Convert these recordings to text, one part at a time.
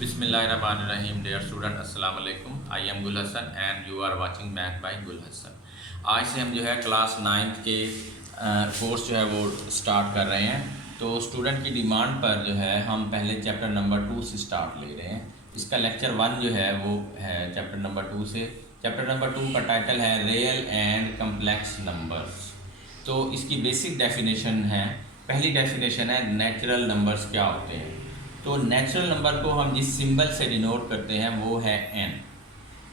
बिस्मिल्लाहिर्रहमानिर्रहीम। Dear student, अस्सलाम वालेकुम। I am Gul Hasan and you are watching math by Gul Hasan. आज से हम जो है क्लास 9th के कोर्स जो है वो स्टार्ट कर रहे हैं। तो स्टूडेंट की डिमांड पर जो है हम पहले चैप्टर नंबर 2 से स्टार्ट ले रहे हैं। इसका लेक्चर 1 जो है वो है चैप्टर नंबर 2 से। चैप्टर नंबर 2 का टाइटल है रियल एंड कम्प्लेक्स नंबर्स। तो इसकी बेसिक डेफिनेशन है, पहली डेफिनेशन है नेचुरल नंबर्स क्या होते हैं। तो नेचुरल नंबर को हम जिस सिंबल से डिनोट करते हैं वो है n।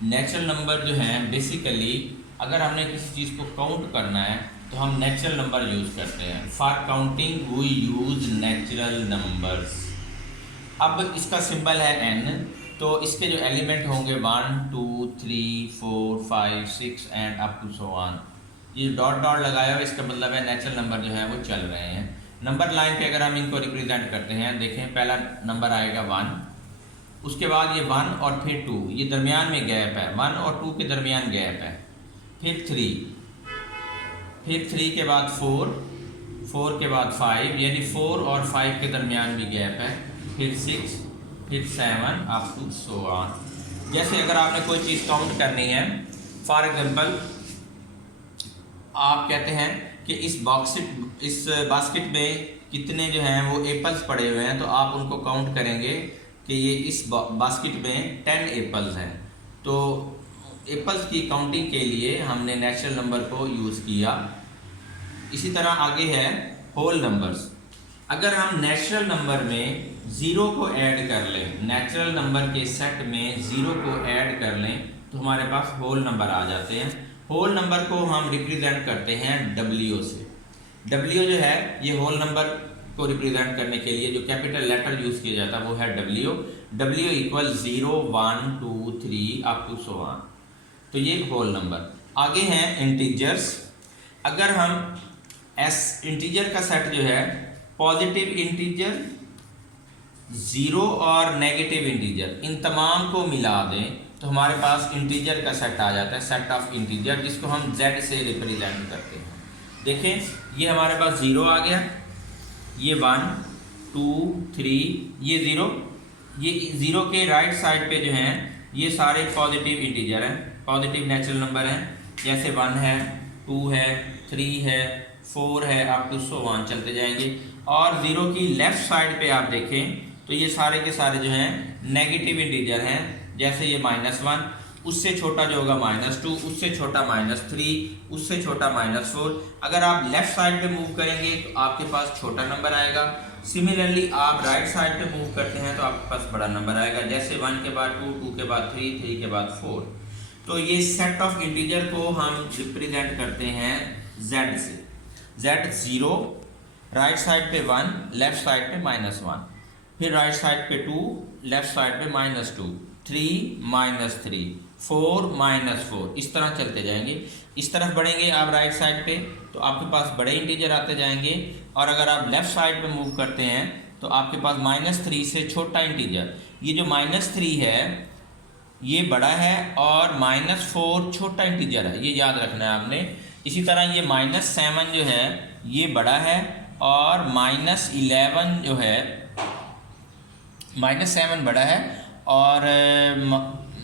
नेचुरल नंबर जो हैं बेसिकली अगर हमने किसी चीज़ को काउंट करना है तो हम नेचुरल नंबर यूज़ करते हैं। For counting we use natural numbers. अब इसका सिंबल है n, तो इसके जो एलिमेंट होंगे 1 2 3 4 5 6 and up to so on. ये डॉट डॉट लगाया हुआ, इसका मतलब है नेचुरल नंबर जो है वो चल रहे हैं। नंबर लाइन पे अगर हम इनको रिप्रेजेंट करते हैं, देखें पहला नंबर आएगा 1, उसके बाद ये 1 और फिर 2, ये दरमियान में गैप है, 1 और 2 के दरमियान गैप है, फिर 3, फिर 3 के बाद 4, 4 के बाद 5, यानी 4 और 5 के दरमियान भी गैप है, फिर 6, फिर 7 अप टू सो ऑन। जैसे अगर आपने कोई चीज़ काउंट करनी है, फॉर एग्जांपल आप कहते हैं कि इस बास्केट में कितने जो हैं वो एप्पल्स पड़े हुए हैं, तो आप उनको काउंट करेंगे कि ये इस बास्केट में 10 एप्पल्स हैं। तो एप्पल्स की काउंटिंग के लिए हमने नेचुरल नंबर को यूज़ किया। इसी तरह आगे है होल नंबर्स। अगर हम नेचुरल नंबर में ज़ीरो को ऐड कर लें, नेचुरल नंबर के सेट में ज़ीरो को ऐड कर लें तो हमारे पास होल नंबर आ जाते हैं। होल नंबर को हम रिप्रेजेंट करते हैं W से। W जो है ये होल नंबर को रिप्रेजेंट करने के लिए जो कैपिटल लेटर यूज़ किया जाता है वो है W। W equal 0 1 2 3 up to so on. तो ये होल नंबर। आगे हैं इंटीजर्स। अगर हम इंटीजर का सेट जो है पॉजिटिव इंटीजर, ज़ीरो और नेगेटिव इंटीजर, इन तमाम को मिला दें तो हमारे पास इंटीजर का सेट आ जाता है, सेट ऑफ इंटीजर, जिसको हम Z से रिप्रेजेंट करते हैं। देखें ये हमारे पास 0 आ गया, ये 1 2 3, ये 0, ये 0 के राइट साइड पे जो हैं ये सारे पॉजिटिव इंटीजर हैं, पॉजिटिव नेचुरल नंबर हैं। जैसे 1 है, 2 है, 3 है, 4 है, अप टू सो ऑन चलते जाएंगे। और 0 की लेफ़्ट साइड पे आप देखें तो ये सारे के सारे जो हैं नेगेटिव इंटीजर हैं। जैसे ये -1, उससे छोटा जो होगा -2, उससे छोटा -3, उससे छोटा -4। अगर आप लेफ़्ट साइड पे मूव करेंगे तो आपके पास छोटा नंबर आएगा। सिमिलरली आप राइट साइड पे मूव करते हैं तो आपके पास बड़ा नंबर आएगा। जैसे 1 के बाद 2, 2 के बाद 3, 3 के बाद 4। तो ये सेट ऑफ इंटीजर को हम रिप्रेजेंट करते हैं Z से। Z 0, राइट साइड पे 1, लेफ़्ट साइड पे -1, फिर राइट साइड पे 2, लेफ़्ट साइड पे -2, 3 -3, 4 -4, इस तरह चलते जाएंगे। इस तरफ बढ़ेंगे आप राइट साइड पे तो आपके पास बड़े इंटीजर आते जाएंगे, और अगर आप लेफ़्ट साइड पे मूव करते हैं तो आपके पास -3 से छोटा इंटीजर, ये जो -3 है ये बड़ा है और -4 छोटा इंटीजर है, ये याद रखना है आपने। इसी तरह ये -7 जो है ये बड़ा है और -11 जो है, -7 बड़ा है और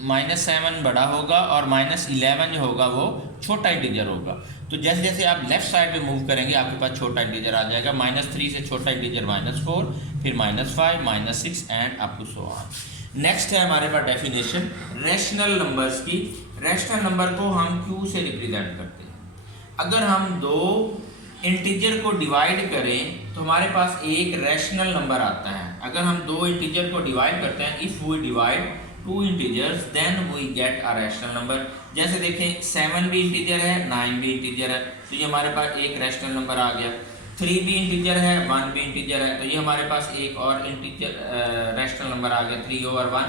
-7 बड़ा होगा और -11 जो होगा वो छोटा इंटीजर होगा। तो जैसे जैसे आप लेफ़्ट साइड पे मूव करेंगे आपके पास छोटा इंटीजर आ जाएगा। -3 से छोटा इंटीजर -4, फिर -5, -6 and up to so on. Next है हमारे पास डेफिनेशन रैशनल नंबर्स की। रैशनल नंबर को हम Q से रिप्रेजेंट करते हैं। अगर हम दो इंटीजर को डिवाइड करें तो हमारे पास एक रैशनल नंबर आता है। अगर हम दो इंटीजर को डिवाइड करते हैं, if we divide 2 integers then we get a rational number. जैसे देखें 7 भी इंटीजर है, 9 भी इंटीजर है, तो ये हमारे पास एक रैशनल नंबर आ गया। 3 भी इंटीजर है, 1 भी इंटीजर है, तो ये हमारे पास एक और इंटीजर रैशनल नंबर आ गया 3/1।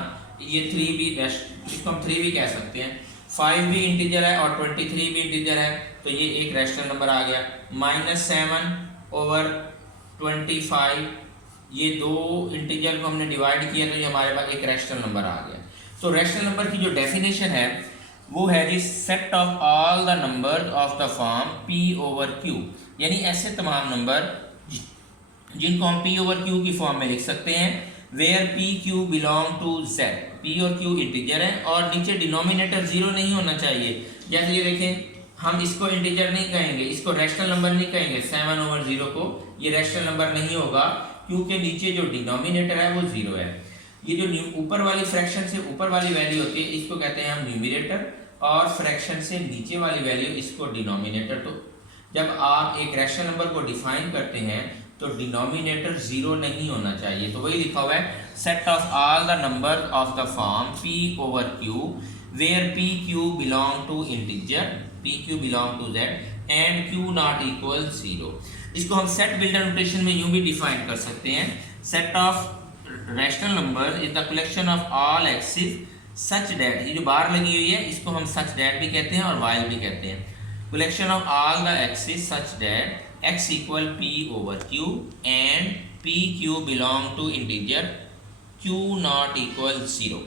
ये 3 भी, इसको हम 3 भी कह सकते हैं। 5 भी इंटीजर है और 23 भी इंटीजर है, तो ये एक रैशनल नंबर आ गया। -7/25, ये दो इंटीजर को हमने डिवाइड किया तो ये हमारे पास एक रैशनल नंबर आ गया। तो रैशनल नंबर की जो डेफिनेशन है वो है जी set of all the numbers of the form P/Q, यानी ऐसे तमाम नंबर जिनको हम P/Q की फॉर्म में लिख सकते हैं where p q belong to z, p और क्यू इंटीजर है और नीचे डिनोमिनेटर जीरो नहीं होना चाहिए। जैसे ये देखें, हम इसको इंटीजर नहीं कहेंगे, इसको रैशनल नंबर नहीं कहेंगे, 7/0 को ये रैशनल नंबर नहीं होगा क्योंकि नीचे जो डिनोमिनेटर है वो जीरो है। ये जो ऊपर वाली फ्रैक्शन से ऊपर वाली वैल्यू होती है इसको कहते हैं हम न्यूमरेटर, और फ्रैक्शन से नीचे वाली वैल्यू इसको डिनोमिनेटर। तो जब आप एक रैशनल नंबर को डिफाइन करते हैं तो डिनोमिनेटर जीरो नहीं होना चाहिए। तो वही लिखा हुआ है, set of all the number of the form p over q where p q belong to integer, p q belong to z and q not equal 0। इसको हम सेट बिल्डर नोटेशन में यूं भी डिफाइन कर सकते हैं, set of rational number is the collection of all axis such that, ये जो बार लगी हुई है इसको हम सच दैट भी कहते हैं और वाइल भी कहते हैं, collection of all the x's such that x equal p over q and p q belong to integer q not equal 0।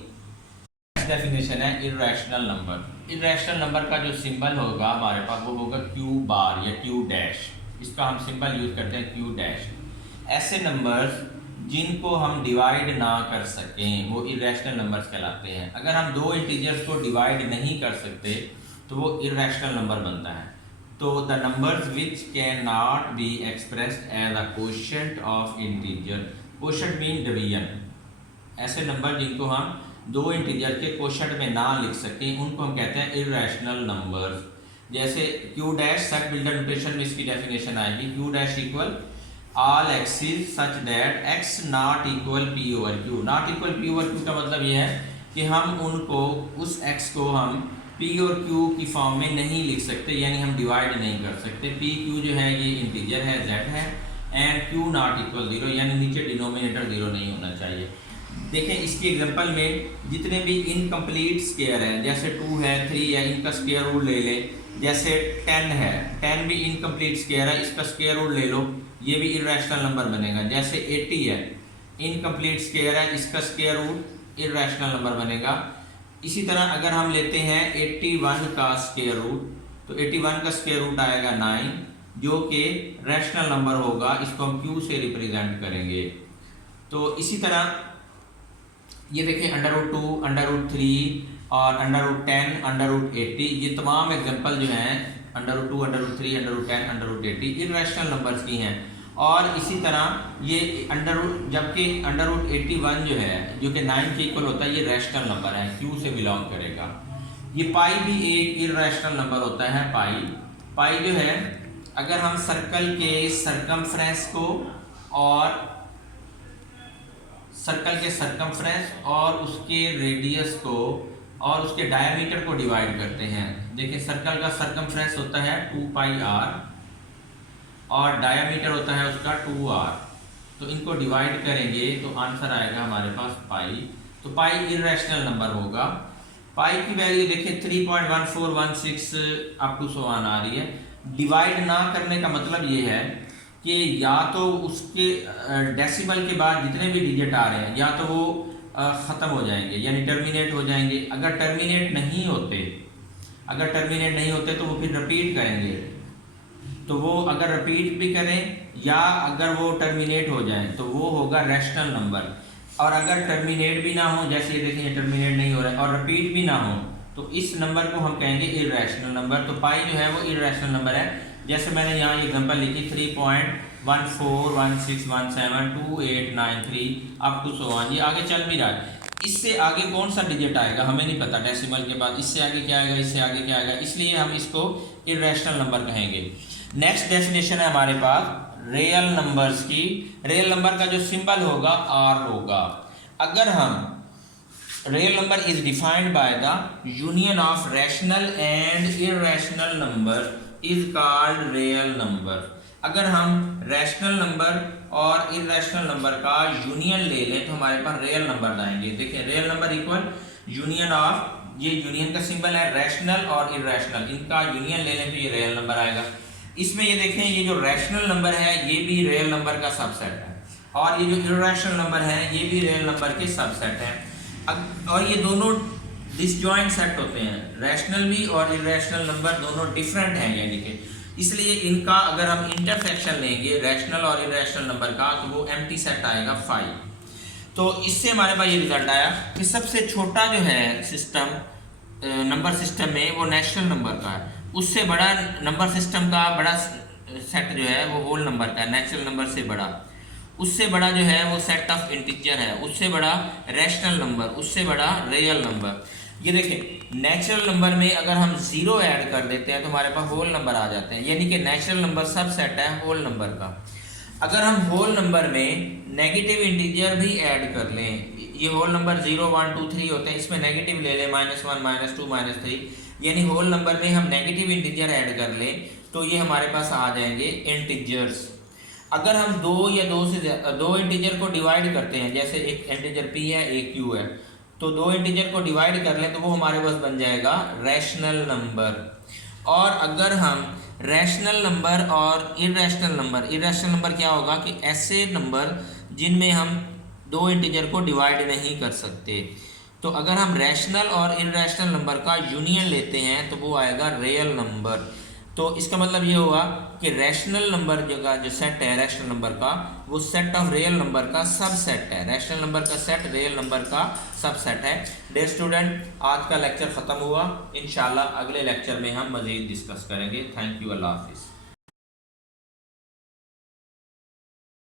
Definition है इर्रेशनल नंबर। इर्रेशनल नंबर का जो सिंबल होगा हमारे पास वो होगा q बार या q डैश, इसका हम सिंबल यूज करते हैं q डैश। ऐसे नंबर्स जिनको हम डिवाइड ना कर सकें वो इर्रेशनल नंबर्स कहलाते हैं। अगर हम दो इंटीजर्स को डिवाइड नहीं कर सकते तो वो इर्रेशनल नंबर बनता है। तो the numbers which can not be expressed as a quotient of integer, quotient mean division, ऐसे नंबर जिनको हम दो इंटीजर के कोशेंट में ना लिख सकें उनको हम कहते हैं इर्रेशनल नंबर्स। जैसे q dash, set builder notation में इसकी डेफिनेशन आएगी, q dash equal all axis such that x not equal p over q। Not equal p over q का मतलब ये है कि हम उनको, उस x को हम p और q की फॉर्म में नहीं लिख सकते, यानी हम डिवाइड नहीं कर सकते। p q जो है ये इंटीजर है, z है, एंड q नॉट इक्वल 0, यानी नीचे डिनोमिनेटर 0 नहीं होना चाहिए। देखें इसकी एग्जांपल में जितने भी इनकम्प्लीट स्क्वायर हैं, जैसे 2 है, 3 है, इनका स्क्वायर रूट ले लें। जैसे 10 है, 10 भी इनकम्प्लीट स्क्वायर है, इसका स्क्वायर रूट ले लो, ये भी इर्रेशनल नंबर बनेगा। जैसे 80 है, इनकम्प्लीट स्क्वायर है, इसका स्क्वायर रूट इर्रेशनल नंबर बनेगा। इसी तरह अगर हम लेते हैं 81 का स्क्वायर रूट, तो 81 का स्क्वायर रूट आएगा 9, जो कि रैशनल नंबर होगा, इसको हम q से रिप्रेजेंट करेंगे। तो इसी तरह ये देखिए √2, √3 और √10, √80, ये तमाम एग्जांपल जो हैं √2, √3, √10, √80 इर्रेशनल नंबर्स की हैं। और इसी तरह ये जबकि √81 जो है, जो कि 9 के इक्वल होता है, ये रैशनल नंबर है, q से बिलोंग करेगा। ये पाई भी एक इर्रेशनल नंबर होता है। पाई जो है, अगर हम सर्कल के सरकमफ्रेंस को और उसके रेडियस को और उसके डायमीटर को डिवाइड करते हैं। देखिए सर्कल का सरकमफ्रेंस होता है 2πr और डायमीटर होता है उसका 2r, तो इनको डिवाइड करेंगे तो आंसर आएगा हमारे पास पाई। तो पाई इर्रेशनल नंबर होगा। पाई की वैल्यू देखिए 3.1416 अप टू 1 आ रही है। डिवाइड ना करने का मतलब ये है कि या तो उसके डेसिमल के बाद जितने भी डिजिट आ रहे हैं या तो वो ख़त्म हो जाएंगे, यानी टर्मिनेट हो जाएंगे। अगर टर्मिनेट नहीं होते तो वो फिर रिपीट करेंगे, तो वो अगर रिपीट भी करें या अगर वो टर्मिनेट हो जाए तो वो होगा रैशनल नंबर। और अगर टर्मिनेट भी ना हो, जैसे ये देखें टर्मिनेट नहीं हो रहा है, और रिपीट भी ना हो, तो इस नंबर को हम कहेंगे इर्रेशनल नंबर। तो पाई जो है वो इर्रेशनल नंबर है। जैसे मैंने यहाँ एग्जांपल लिखी 3.1416172893 अप टू 1, ये आगे चल भी रहा है। इससे आगे कौन सा डिजिट आएगा हमें नहीं पता, डेसिमल के बाद इससे आगे क्या आएगा, इससे आगे क्या आएगा, इसलिए हम इसको इर्रेशनल नंबर कहेंगे। नेक्स्ट डेफिनेशन है हमारे पास रियल नंबर्स की। रियल नंबर का जो सिंबल होगा R होगा। अगर हम real number is defined by the union of rational and irrational number is called real number. अगर हम रैशनल नंबर और इर्रेशनल नंबर का यूनियन ले लें तो हमारे पास रियल नंबर आएंगे। देखिए real number equal union of, ये यूनियन का सिंबल है, रैशनल और इर्रेशनल, इनका यूनियन ले लें तो ये रियल नंबर आएगा। इसमें ये देखें ये जो रैशनल नंबर है ये भी रियल नंबर का सबसेट है, और ये जो इर्रेशनल नंबर है ये भी रियल नंबर के सबसेट है। और ये दोनों डिसजॉइंट सेट होते हैं, रैशनल भी और इर्रेशनल नंबर दोनों डिफरेंट हैं, यानी कि इसलिए इनका अगर हम इंटरसेक्शन लेंगे रैशनल और इर्रेशनल नंबर का तो वो एम्प्टी सेट आएगा 5। तो इससे हमारे पास ये रिजल्ट आया कि सबसे छोटा जो है सिस्टम नंबर सिस्टम में वो नेचुरल नंबर का है, उससे बड़ा नंबर सिस्टम का बड़ा सेट जो है वो होल नंबर का है, नेचुरल नंबर से बड़ा। उससे बड़ा जो है वो सेट ऑफ इंटीजर है, उससे बड़ा रैशनल नंबर, उससे बड़ा रियल नंबर। ये देखें नेचुरल नंबर में अगर हम जीरो ऐड कर देते हैं तो हमारे पास होल नंबर आ जाते हैं, यानी कि नेचुरल नंबर सब सेट है होल नंबर का। अगर हम होल नंबर में नेगेटिव इंटीजर भी ऐड कर लें, ये होल नंबर 0 1 2 3 होते हैं, इसमें नेगेटिव ले लें -1 -2 -3, यानी होल नंबर में हम नेगेटिव इंटीजर ऐड कर लें तो ये हमारे पास आ जाएंगे इंटीजर्स। अगर हम दो या दो इंटीजर को डिवाइड करते हैं, जैसे एक इंटीजर p है एक q है, तो दो इंटीजर को डिवाइड कर लें तो वो हमारे पास बन जाएगा रैशनल नंबर। और अगर हम रैशनल नंबर और इरेशनल नंबर क्या होगा कि ऐसे नंबर जिनमें हम दो इंटीजर को डिवाइड नहीं कर सकते। तो अगर हम रैशनल और इरेशनल नंबर का यूनियन लेते हैं तो वो आएगा रियल नंबर। तो इसका मतलब ये होगा कि रैशनल नंबर जो सेट है रैशनल नंबर का, वो सेट ऑफ रियल नंबर का सबसेट है। रैशनल नंबर का सेट रियल नंबर का सबसेट है। डियर स्टूडेंट, आज का लेक्चर ख़त्म हुआ। इंशाल्लाह अगले लेक्चर में हम मज़ीद डिस्कस करेंगे। थैंक यू, अल्लाह हाफिज़।